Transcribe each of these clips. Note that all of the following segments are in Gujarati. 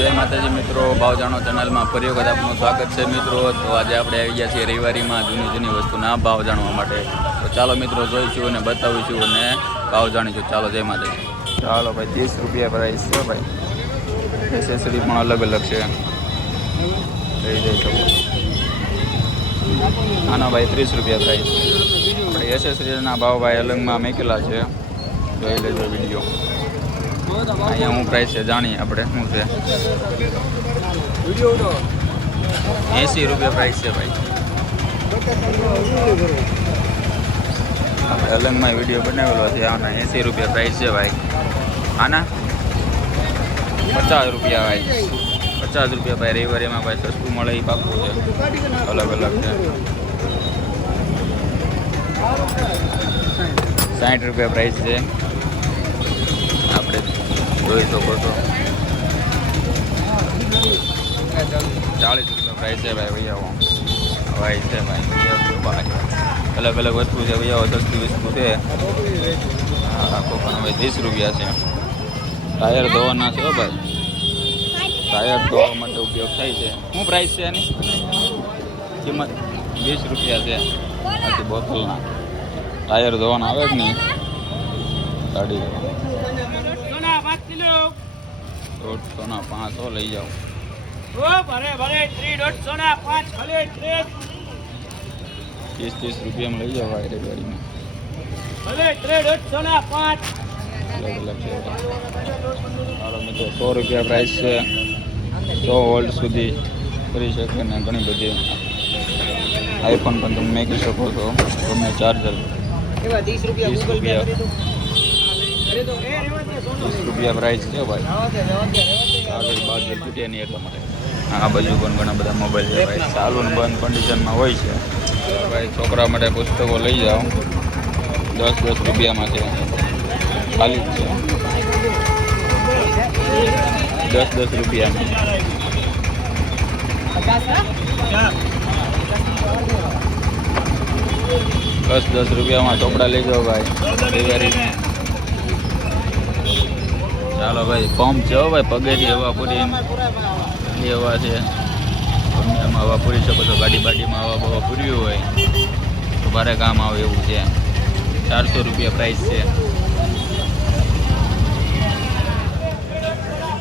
જય માતાજી મિત્રો, ભાવ જાણો ચેનલમાં ફરી વખત આપનું સ્વાગત છે મિત્રો। તો આજે આપણે આવી ગયા છીએ રવિવારીમાં જૂની વસ્તુના ભાવ જાણવા માટે। તો ચાલો મિત્રો જોઈશું અને બતાવીશું અને ભાવ જાણીશું। ચાલો જય માતાજી। ચાલો ભાઈ 30 રૂપિયા પ્રાઇસ છે ભાઈ। એસેસરી પણ અલગ અલગ છે, લઈ જઈ શકો। આનો ભાઈ 30 રૂપિયા પ્રાઇસ। આપણે એસેસરીના ભાવ ભાઈ અલગમાં મૂકેલા છે, જોઈ લેજો વિડીયો। અહીંયા હું પ્રાઇસ છે જાણીએ આપણે શું છે। 80 રૂપિયા પ્રાઇસ છે ભાઈ। આપણે અલગમાં વિડીયો બનાવેલો છે, આના 80 રૂપિયા પ્રાઇસ છે ભાઈ। આના 50 રૂપિયા ભાઈ। 50 રૂપિયા ભાઈ। રવિવારીમાં ભાઈ સસ્તું મળે એ પાકું છે, અલગ અલગ છે। 60 રૂપિયા પ્રાઇસ છે, આપણે જોઈ શકો છો। 40 રૂપિયા પ્રાઇસ છે ભાઈ। ભૈયાઓ ભાઈ છે ભાઈ, અલગ અલગ વસ્તુ છે ભૈયાઓ, સસ્તી વસ્તુ છે। હા કોકણ ભાઈ 30 રૂપિયા છે। ટાયર ધોવાના છે ભાઈ, ટાયર ધોવા માટે ઉપયોગ થાય છે। શું પ્રાઇસ છે એની કિંમત? 20 રૂપિયા છે। આખી બોટલના ટાયર ધોવાના આવે કે નહીં, ગાડી 150 લઈ જાઓ। 30 રૂપિયામાં લઈ જાઓ ભાઈ ગાડીમાં, અલગ અલગ છે। ચાલો મિત્રો 100 રૂપિયા પ્રાઇસ છે। 100 વોલ્ટ સુધી કરી શકે ને ઘણી બધી આઈફોન પણ તમે મેકી શકો છો, ગમે ચાર્જર। 30 રૂપિયા 30 રૂપિયા પ્રાઇસ છે ભાઈ। આગળ બાજુ તૂટે નહીં એટલા માટે। આ બાજુ પણ ઘણા બધા મોબાઈલ છે ભાઈ, ચાલુ ને બંધ કન્ડિશનમાં હોય છે ભાઈ। છોકરા માટે પુસ્તકો લઈ જાઓ, 10 રૂપિયામાં છે, ખાલી જ છે। 10 રૂપિયામાં 10 રૂપિયામાં ચોપડા લઈ જાઓ ભાઈ રવિવારી। ચાલો ભાઈ પંપ છે ભાઈ, પગેથી હવા પૂરી હવા છે, એમાં હવા પૂરી શકો છો। ગાડી બાડીમાં હવા પૂરી હોય તો ભારે કામ આવે એવું છે। 400 રૂપિયા પ્રાઇસ છે।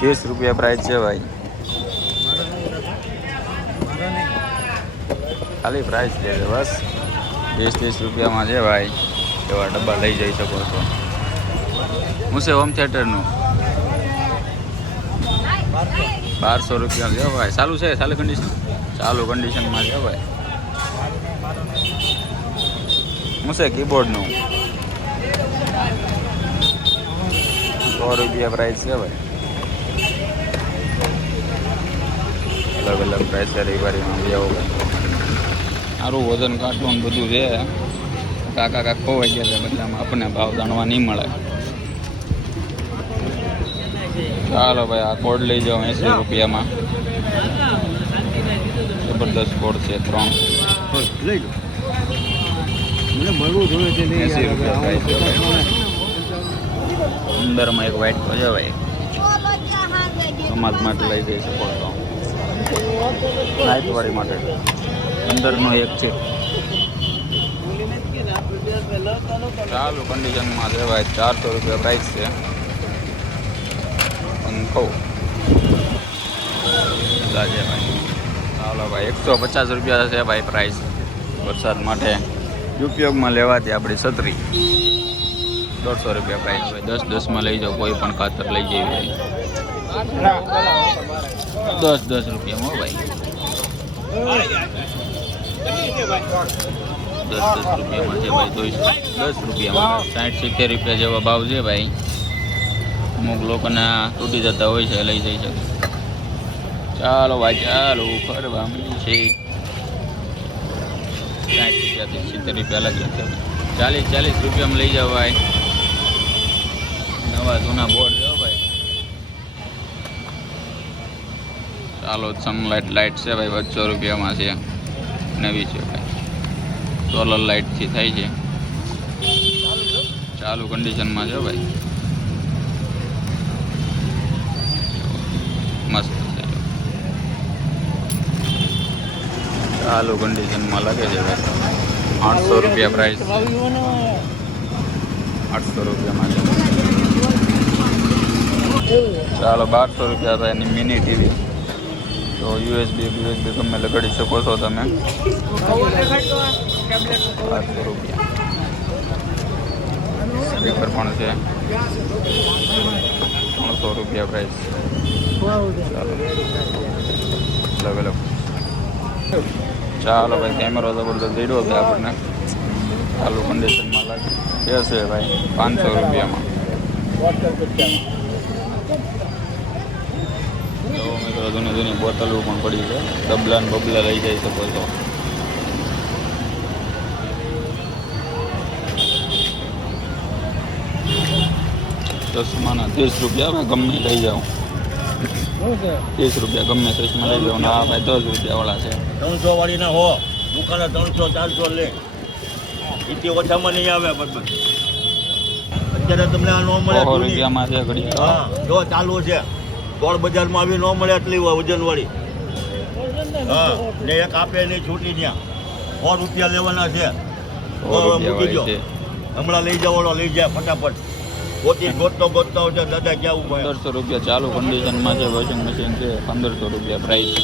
30 રૂપિયા પ્રાઇસ છે ભાઈ, ખાલી પ્રાઇસ લે છે બસ। 20 રૂપિયામાં છે ભાઈ, એવા ડબ્બા લઈ જઈ શકો છો। હું છે હોમ થિયેટરનું 1200 રૂપિયા છે ભાઈ। ચાલુ છે, ચાલુ કન્ડિશનમાં છે ભાઈ। હું છે કીબોર્ડનું 100 રૂપિયા પ્રાઇસ છે ભાઈ। અલગ અલગ પ્રાઇસ છે રવિવારીમાં બી આવો ભાઈ। સારું વજન કાઢવું ને બધું છે। કાકા ખોવાઈ ગયા છે બધામાં, આપણને ભાવ જાણવા નહીં મળે। ચાલો ભાઈ આ કોડ લઈ જાઓ 80 રૂપિયામાં, જબરદસ્ત કોડ છે 3। 80 રૂપિયા પ્રાઇસ છે ભાઈ। અંદરમાં એક વ્હાઈટ તો છે ભાઈ, સમાજ માટે લઈ જઈ શકો છો, નાઇટવાળી માટે। અંદરનો એક છે, ચાલુ કન્ડિશનમાં છે ભાઈ। 400 રૂપિયા પ્રાઇસ છે। પંખો છે ભાઈ। ચાલો ભાઈ 150 રૂપિયા છે ભાઈ પ્રાઇસ, વરસાદ માટે ઉપયોગમાં લેવાથી આપણી છત્રી। 150 રૂપિયા પ્રાઇસ ભાઈ। 10 લઈ જાઓ, કોઈ પણ ખાતર લઈ જઈ ભાઈ। 10 રૂપિયામાં ભાઈ। 10 રૂપિયામાં છે ભાઈ, 10 રૂપિયામાં 60-70 રૂપિયા જેવા ભાવ છે ભાઈ। અમુક લોકોના તૂટી જતા હોય છે, લઈ જઈ શકે। ચાલો ભાઈ ચાલો ફરવા મળી છે। 60 રૂપિયાથી 70 રૂપિયા અલગ છે। 40 રૂપિયામાં લઈ જાઓ ભાઈ। નવા જૂના બોર્ડ છે ભાઈ। ચાલો સનલાઇટ છે ભાઈ, 200 રૂપિયામાં છે, નવી છે ભાઈ। સોલર લાઇટથી થાય છે, ચાલુ કન્ડિશનમાં છે ભાઈ, મસ્ત। ચાલુ કન્ડિશનમાં લાગે છે ભાઈ. 800 રૂપિયા પ્રાઇસ. 800 રૂપિયામાં છે. ચાલો 1200 રૂપિયા થાય એની મિની ટીવી. તો યુએસબી ગમે લગાડી શકો છો તમે. 1200 રૂપિયા. સ્પીકર પણ છે. 300 રૂપિયા પ્રાઇસ. ચાલો અલગ અલગ. ચાલો ભાઈ કેમેરો જબરદસ્ત દીડો છે આપણને. ચાલુ કન્ડિશનમાં લાગે છે ભાઈ. 500 રૂપિયામાં. તો મિત્રો જૂની બોટલો પણ પડી છે. ડબલા ને બબલા લઈ જઈ શકો છો. ચશ્માના 30 રૂપિયા ગમે લઈ જાઓ. 30 રૂપિયા ગમે ચશ્મા લઈ જાઓ. ના ભાઈ 10 રૂપિયા વાળા છે. 300 વાળી ના હો દુકાને 300 400 લે. એટલી ઓછામાં નહીં આવે બરાબર. અત્યારે તમને આ ન મળે. 100 રૂપિયામાં છે ઘડી. હા જો ચાલુ છે. ગોળ બજારમાં આવી ન મળે એટલી વજન વાળી. હા ને એક આપે નહીં છૂટી ત્યાં 100 રૂપિયા લેવાના છે. મૂકી દો હમણાં લઈ જાવ લઈ જાય ફટાફટ. ગોતતો છે દાદા ક્યાં ઉભા. 1500 રૂપિયા ચાલુ કન્ડિશનમાં છે. વોશિંગ મશીન છે. 1500 રૂપિયા પ્રાઇસ છે.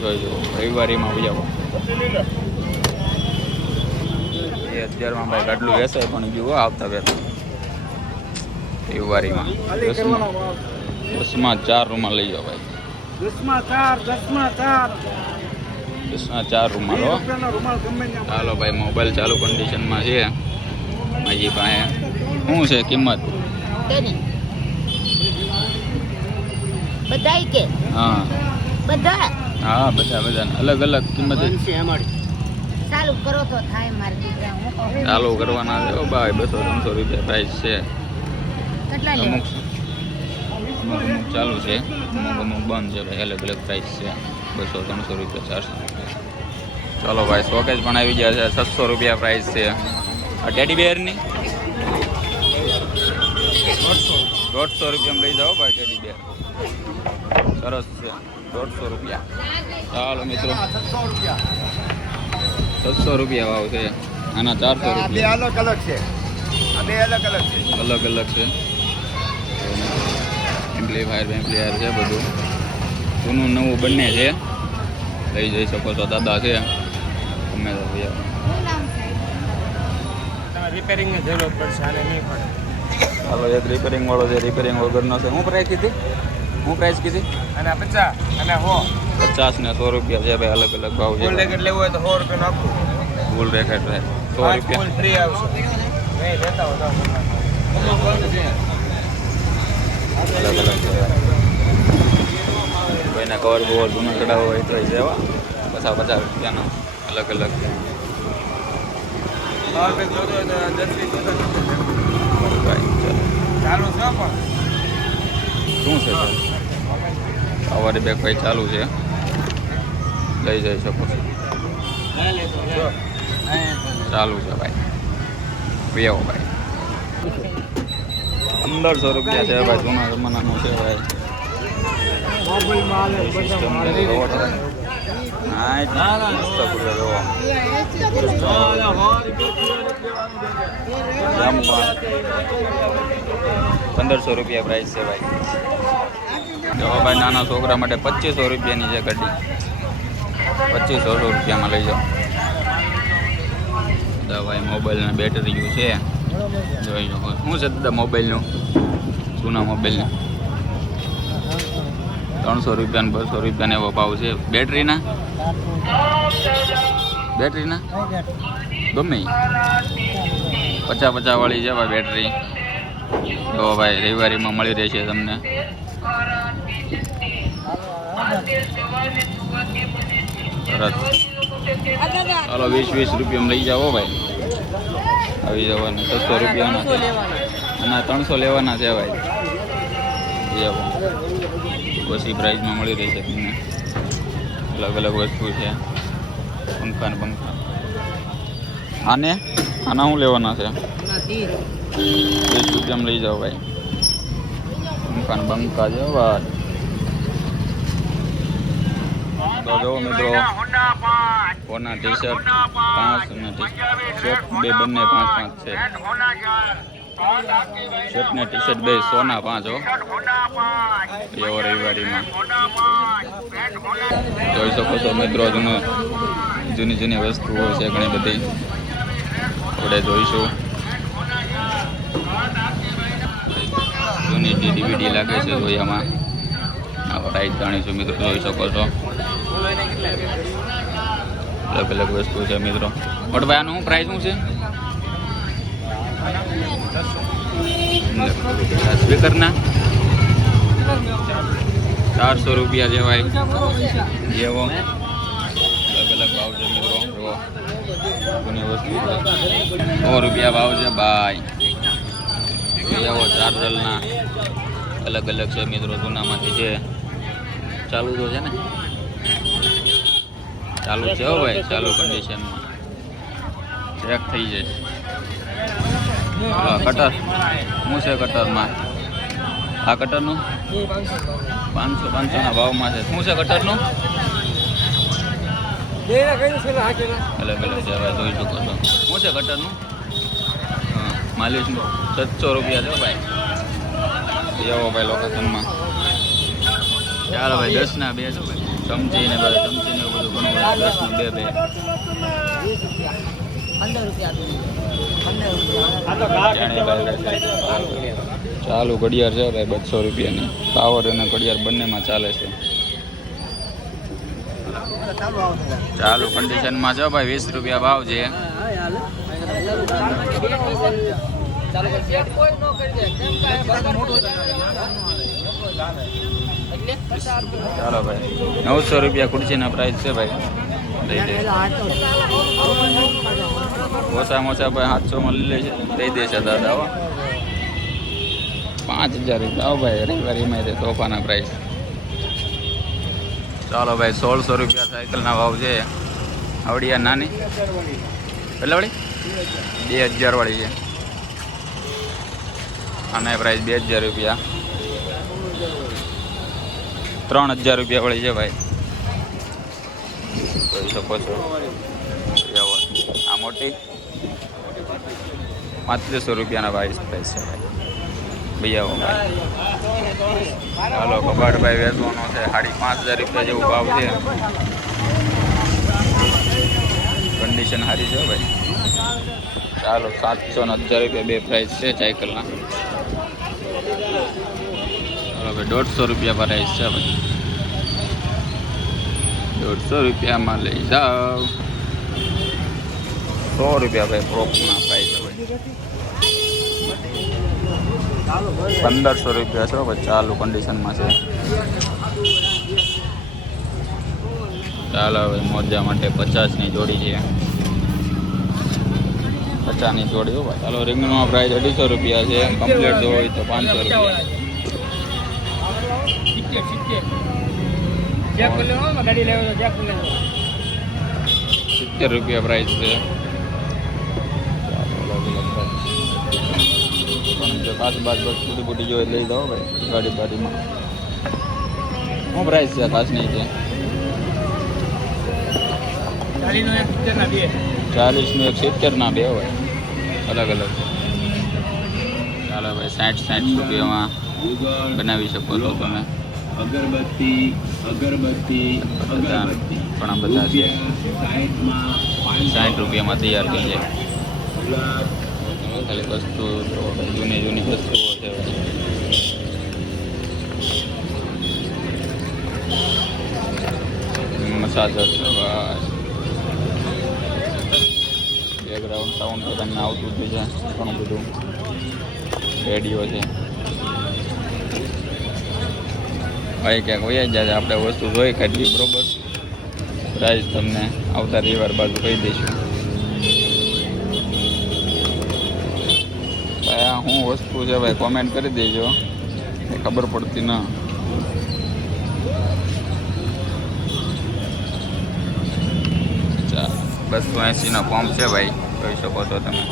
જોઈ જુઓ રવિવારીમાં બજાવો. 1000માં ભાઈ ગાડલું વેચાય પણ જુઓ આવતા વેચાય રવિવારીમાં. 10માં 4 રૂમાલ લઈ જાઓ ભાઈ. 10માં 4 રૂમાલ હો. ચાલો ભાઈ મોબાઈલ ચાલુ કન્ડિશનમાં છે મારી પાસે. શું છે કિંમત? બધાય કે હા બધા હા બધા અલગ અલગ કિંમત ચાલુ કરો તો થાય મારા દીકરા. હું ચાલુ કરવાના છે ભાઈ. 200-300 રૂપિયા પ્રાઇસ છે. કેટલા લે? અમુક ચાલુ છે. અમુક બંધ છે ભાઈ. અલગ અલગ પ્રાઇસ છે. 200-300 રૂપિયા 400 રૂપિયા. ચાલો ભાઈ શોકેજ પણ આવી ગયા છે. 700 રૂપિયા પ્રાઇસ છે. આ ટેડી બેરની 150 રૂપિયામાં લઈ જાઓ ભાઈ. ટેડી બેર સરસ છે. 150 રૂપિયા. ચાલો મિત્રો 700 રૂપિયા ભાવ છે. આના 400 રૂપિયા. અલગ અલગ છે. અલગ અલગ છે. એમ્પ્લીફાયર છે બધું. જૂનું નવું બંને છે. લઈ જઈ શકો છો. દાદા છે ગમે તો ભાઈ. રિપેરિંગની જરૂર પડશે આને નહીં પડે. હાલો એક રિપેરિંગ વાળો છે. રિપેરિંગ વગરનો છે. શું પ્રાઇસ કીધી? અને 50 અને 50 ને 100 રૂપિયા છે ભાઈ. અલગ અલગ ભાવ છે. ફૂલ રેકેટ લેવું હોય તો 100 રૂપિયા નાખું. ફૂલ રેકેટ 100 રૂપિયા. ફૂલ ફ્રી આવશે. નહીં લેતા હો તો અલગ અલગ છે. કોઈના કવર બવર જૂનો ચડાવો હોય તો સેવા 50 રૂપિયાનો અલગ અલગ. ભાઈ જોતો હોય તો 10-20 ભાઈ ચાલુ છે પણ શું છે પાવર બેગ ભાઈ ચાલુ છે. લઈ જઈ શકો છો. ચાલુ છે ભાઈ. બેવો ભાઈ 1500 રૂપિયા છે ભાઈ. જૂના જમાનાનું છે ભાઈ. સિસ્ટમ મસ્ત પૂરો જોવો. 1500 રૂપિયા પ્રાઇસ છે ભાઈ. જો ભાઈ નાના છોકરા માટે 2500 રૂપિયાની છે ગાડી. 2500 રૂપિયામાં લઈ જાઓ. ભાઈ મોબાઈલના બેટરી છે. જોઈ લો શું છે દાદા મોબાઈલનું? જૂના મોબાઈલનું 300 રૂપિયા ને 200 રૂપિયાને એવો ભાવ છે. બેટરીના ગમે 50 વાળી છે ભાઈ બેટરી. જો ભાઈ રવિવારીમાં મળી રહેશે તમને. સરસ. ચાલો 20 રૂપિયામાં લઈ જાઓ ભાઈ. આવી જવાના 600 રૂપિયાના છે. અને 300 લેવાના છે ભાઈ. ઓછી પ્રાઇસમાં મળી રહેશે તમને. અલગ અલગ વસ્તુ છે. પંખા ને પંખા. આના શું લેવાના છે? 20 રૂપિયામાં લઈ જાઓ ભાઈ. પંખા ને પંખા છે ભાઈ. તો જો મિત્રો કોના ટી શર્ટ 5 અને શર્ટ બે બંને 5 છે. શર્ટ ને ટી શર્ટ બે સોના 5 હો એવો રવિવારીમાં જોઈ શકો છો મિત્રો. જૂની વસ્તુઓ છે ઘણી બધી આપણે જોઈશું. જૂની ડીવીડી લાગે છે જોયામાં આ પ્રાઇસ જાણીશું મિત્રો. જોઈ શકો છો અલગ અલગ વસ્તુ છે મિત્રો. બટ ભાઈ આનું પ્રાઇસ શું છે? સ્પીકરના 400 રૂપિયા જેવાય જેવો અલગ અલગ ભાવ છે મિત્રો. જુઓ ઘણી વસ્તુ 100 રૂપિયા ભાવ છે ભાઈ. એવો ચાર્જરના અલગ અલગ છે મિત્રો. જૂનામાંથી છે ચાલુ તો છે ને ચાલુ છે હો ભાઈ. ચાલુ કન્ડિશનમાં ચેક થઈ જશે. કટર શું છે કટરમાં? આ કટરનું 500 ના ભાવમાં છે. શું છે કટરનું? અલગ અલગ છે ભાઈ જોઈ શકો છો. શું છે કટરનું? હા માલિશનું 700 રૂપિયા છે ભાઈ. એવો ભાઈ લોકેશનમાં. ચાલો ભાઈ 10 ના 2 છો ભાઈ. ચમચી ને બધું ચમચી ને બધું ઘણું 10 નું 2 ચાલુ ઘડિયાળ છે ભાઈ 200 રૂપિયાની. પાવર અને ઘડિયાળ બંનેમાં ચાલે છે. ચાલુ કન્ડિશનમાં છે ભાઈ. 20 રૂપિયા ભાવ છે. ચાલો ભાઈ 900 રૂપિયા ખુરશીના પ્રાઇસ છે ભાઈ. ઓછામાં ઓછા ભાઈ 700 લઈ લે છે. દઈ દેશે દાદા હો. 5000 રૂપિયા આવો ભાઈ. રવિવારીમાં છે તોફાના પ્રાઇસ. ચાલો ભાઈ 1600 રૂપિયા સાયકલના ભાવ છે. આવડિયા નાની કેટલા વાળી? 2000 વાળી છે. અને પ્રાઇસ 2000 રૂપિયા. 3000 રૂપિયા વાળી છે ભાઈ. જોઈ શકો છો. આ મોટી 3500 રૂપિયાના પ્રાઇસ છે ભાઈ. ભૈયાઓ ભાઈ ચાલો કબાટ ભાઈ વેચવાનો છે. 5000 રૂપિયા જેવું ભાવ છે. કન્ડિશન સારી છે ભાઈ. ચાલો 700 ને 1000 રૂપિયા બે પ્રાઇસ છે સાયકલના. ચાલો ભાઈ 150 રૂપિયા પ્રાઇસ છે ભાઈ. 150 રૂપિયામાં લઈ જાઓ. 100 રૂપિયા ભાઈ પ્રોપના પ્રાઇસ છે ભાઈ. 1500 રૂપિયા છે ભાઈ. ચાલુ કન્ડિશનમાં છે. ચાલો હવે મોજા માટે 50ની જોડી છે. 50ની જોડી હો ભાઈ. ચાલો રિંગનો પ્રાઇસ 250 રૂપિયા છે. કમ્પ્લીટ હોય તો 500 રૂપિયા. 70 રૂપિયા પ્રાઇસ છે. પણ જો કાચ બાદ છોટી મોટી જોઈએ લઈ જાઓ ભાઈ. ગાડીમાં શું પ્રાઇસ છે કાચની છે? 40નું 170 ના 2 હોય. અલગ અલગ છે. ચાલો ભાઈ 60 રૂપિયામાં બનાવી શકો છો તમે. અગરબત્તી ઘણા બધા છે. 60 રૂપિયામાં તૈયાર થઈ જાય. ખાલી વસ્તુ જૂની વસ્તુઓ છે. મસાજર છે ભાઈ. બેકગ્રાઉન્ડ સાઉન્ડ તો તમને આવતું જ છે. ઘણું બધું રેડિયો છે ભાઈ. ક્યાંક વયા જાય આપણે વસ્તુ જોઈ કાઢવી બરોબર. પ્રાઇસ તમને આવતા રવિવાર બાજુ કહી દઈશું. ભાઈ આ શું વસ્તુ છે ભાઈ કોમેન્ટ કરી દેજો. ખબર પડતી ના. ચાલ 280 નો પંપ છે ભાઈ. જોઈ શકો છો તમે.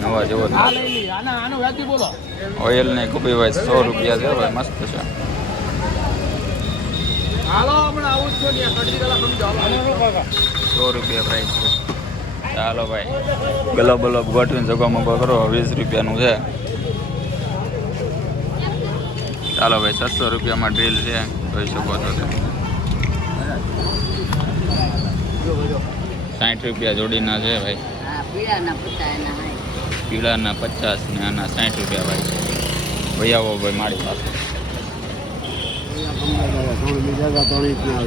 નવા જેવો જ ઓઇલ ને કુબી ભાઈ 100 રૂપિયા છે ભાઈ, મસ્ત છે. હાલો હમણાં આવું જ છો ને 100 રૂપિયા પ્રાઇસ છે. ચાલો ભાઈ ગલબ બલબ ગોઠવીને જગો મગો કરો. 20 રૂપિયાનું છે. ચાલો ભાઈ 600 રૂપિયામાં ડ્રીલ છે, જોઈ શકો છો તમે. 60 રૂપિયા જોડીના છે ભાઈ. હા પીળાના 50 એના હાય. પીળાના 50 ને આના 60 રૂપિયા ભાઈ છે. ભાઈ આવો ભાઈ મારી પાસે.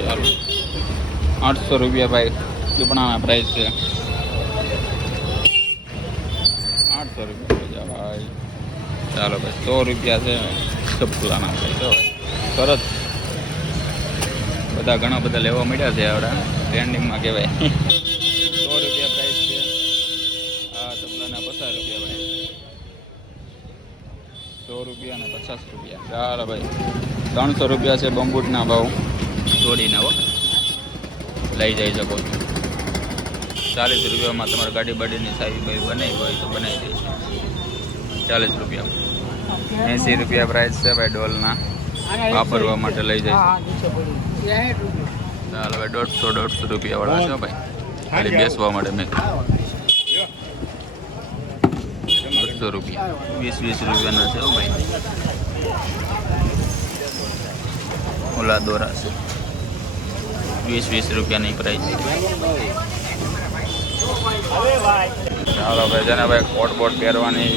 ચાલો 800 રૂપિયા ભાઈ ચૂપણાના પ્રાઇસ છે. 800 રૂપિયા ભાઈ. ચાલો ભાઈ 100 રૂપિયા છે ચપલાના પ્રાઇસ ભાઈ. સરસ બધા ઘણા બધા લેવા મળ્યા છે આવડા ટ્રેન્ડિંગમાં કહેવાય. 100 રૂપિયા પ્રાઇસ છે આ ચપલાના. 50 રૂપિયા ભાઈ. 100 રૂપિયા અને 50 રૂપિયા. ચાલો ભાઈ 300 રૂપિયા છે બમ્બૂટના ભાવ જોડીના. હો લઈ જઈ શકો છો. 40 રૂપિયામાં તમારે ગાડી બાડીની સાવી કોઈ બનાવી હોય તો બનાવી દઈશું. 40 રૂપિયામાં. 80 રૂપિયા પ્રાઇસ છે ભાઈ ડોલના. વાપરવા માટે લઈ જઈશું. ચાલો ભાઈ 150 રૂપિયા વાળા છે ભાઈ, ખાલી બેસવા માટે. મેં 200 રૂપિયા. 20 રૂપિયાના છે ભાઈ. ઓલા દોરા છે 20 રૂપિયાની પ્રાઇસ. ચાલો ભાઈ જેને ભાઈ કોટ બોટ પહેરવાની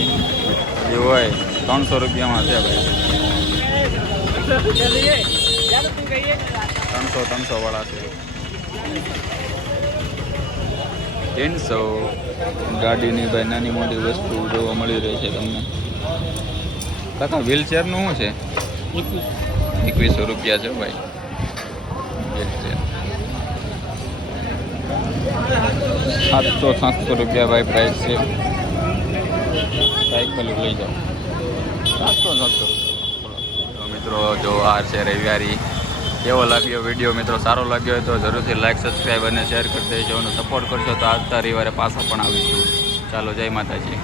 જે હોય 300 રૂપિયામાં છે ભાઈ. 300 વાળા છે. 300 ગાડીની ભાઈ નાની મોટી વસ્તુ જોવા મળી રહી છે તમને. કાકા વ્હીલચેરનું શું છે? 2100 રૂપિયા છે ભાઈ વ્હીલચેર. 700 રૂપિયા ભાઈ પ્રાઇસ છે. સાયકલ લઈ જાઓ 700 તો મિત્રો જો આ છે રવિવારી. કેવો લાગ્યો વિડીયો મિત્રો? સારો લાગ્યો હોય તો જરૂરથી લાઈક સબસ્ક્રાઈબ અને શેર કરી દેજો અને સપોર્ટ કરશો તો આવતા રવિવારે પાછા પણ આવીશું. ચાલો જય માતાજી.